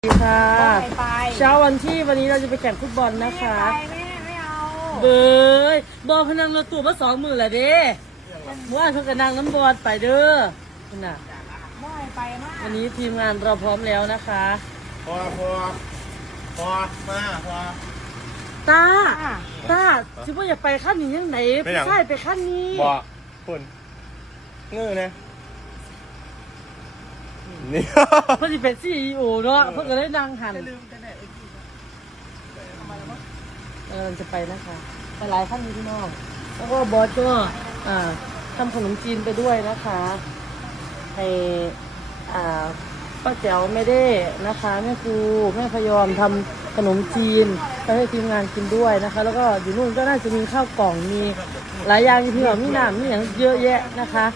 สวัสดีค่ะไปเช้าวันที่วันนี้เราจะไปแข่งฟุตบอลนะคะ ไปแม่ไม่เอาเบยบอลพนังรถตู้มาสองมือแหละเด้เมื่อวานเพิ่งกระนังน้ำบอลไปเด้อนี่น่ะไม่ไปมากวันนี้ทีมงานเราพร้อมแล้วนะคะพอพอพอมาพอตาตาชิว่าอย่าไปขั้นนี้ยังไหนไม่อยากใช่ไปขั้นนี้บอกคุณเงื้อนะ นี่ เพื่อจะเป็นซีอีโอเนาะเพื่อก็ได้นั่งหันเออจะไปนะคะไปหลายขั้นนี้พี่น้องแล้วก็บอสก็อ่าทำขนมจีนไปด้วยนะคะให้อ่าป้าแจ๋วไม่ได้นะคะแม่ครูแม่พยอมทำขนมจีนไปให้ทีมงานกินด้วยนะคะ แล้วก็อยู่นู่นก็น่าจะมีข้าวกล่องมีหลายอย่างที่แบบมีน้ำมีอย่างเยอะแยะนะคะ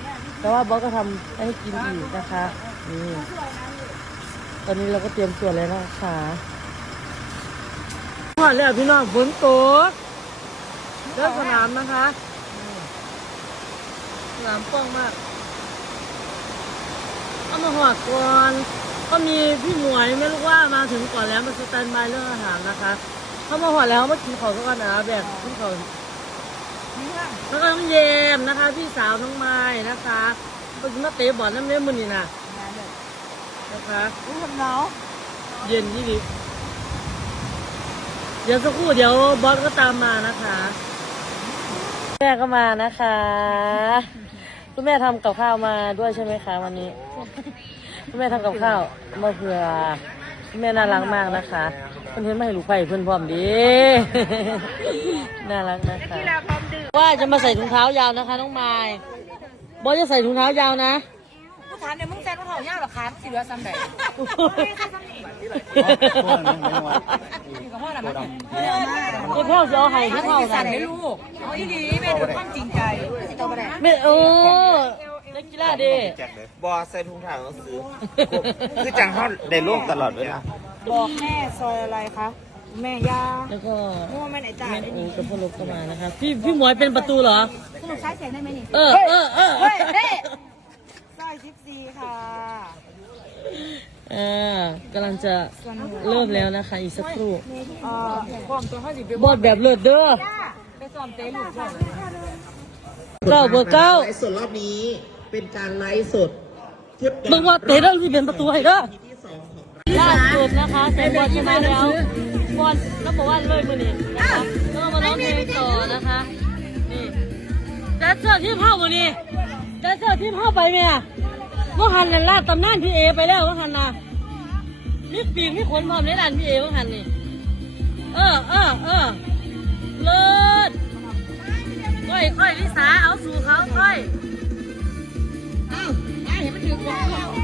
แต่ว่าบอสก็ทำให้กินอีกนะคะ นี่ตอนนี้เราก็เตรียมตัวแล้วนะคะหอดแล้วพี่น้องฝนตกเลิกสนามนะคะสนามกว้างมากเอามาหอดก่อนก็มีพี่หมวยไม่รู้ว่ามาถึงก่อนแล้วมาสแตนบายเรื่องอาหารนะคะเขามาหอดแล้วมากินของกกันนะแบบกินของแล้วก็น้องเยมนะคะ พี่สาวน้องไม้นะคะไปกินมาเตะบอลน้ำเลี้ยมือนี่นะ นะคะรู้ทำเนาเย็นยี่ดิเดี๋ยวสักครู่เดี๋ยวบอสก็ตามมานะคะแม่ก็มานะคะคุณแม่ทำกับข้าวมาด้วยใช่ไหมคะวันนี้คุณแม่ทำกับข้าวมาเผื่อคุณแม่น่ารักมากนะคะเพื่อนเห็นมาให้ลูกไผ่เพื่อนพร้อมดี น่ารักนะคะเราพร้อมดื่มว่าจะมาใส่ถุงเท้ายาวนะคะน้องไม้บอสจะใส่ถุงเท้ายาวนะผู้ ถามเนี่ยมึงแซนว่าเขายากหรอคะสิเหลือซ้ำไหนอยู่กับพ่อหรือไม่เออมากไอ้พ่อจะเอาไห้ที่เท่าสั่นั้นนให้ลูกเอาอีดีแม่ดูความจริงใจสิโตมาได้ไม่เออนักกีฬาเด้บอใส่ถุงเท้าซื้อคือจังเขาได้ร่วมตลอดเวลาบอกแม่ซอยอะไรคะ แม่ย่าแล้วก็มั่วแม่ไหนจ่ายแม่โอ้กับพ่อลบก็มานะคะพี่พี่หมวยเป็นประตูเหรอสรุปใช้เสียงได้ไหมนี่ เออเออเออเฮ้ยเฮ้ยซอยทิปซีค่ะ เออกำลังจะเริ่มแล้วนะคะ อีกสักครู่เอ่อความตัวห้าสิบบอดแบบเลิศเด้อไปซ้อมเต้นหลุดก่อนเก้าเบอร์เก้าไลฟ์สดรอบนี้เป็นการไลฟ์สดเทียบมึงว่าเตะเด้อที่เป็นประตูให้เด้อล่าสุดนะคะเซนบอลชนะแล้วบอลแล้วบอกว่าเลยมือนี่นะคะแล้วก็มาร้องเพลงต่อนะคะนี่แดนเซอร์ทีมเข้ามือนี่แดนเซอร์ทีมเข้าไปเมีย ว่หันนั่นลาดตำนานพี่เอไปแล้วว่าหันนะมีปีกมีขนพร้อมในด้านพี่เอว่าหันนี่เออเออเออเลิศค่อยค่อยลิสาเอาสู่เขาค่อยเอ้าไอ้เห็นมันถือกอง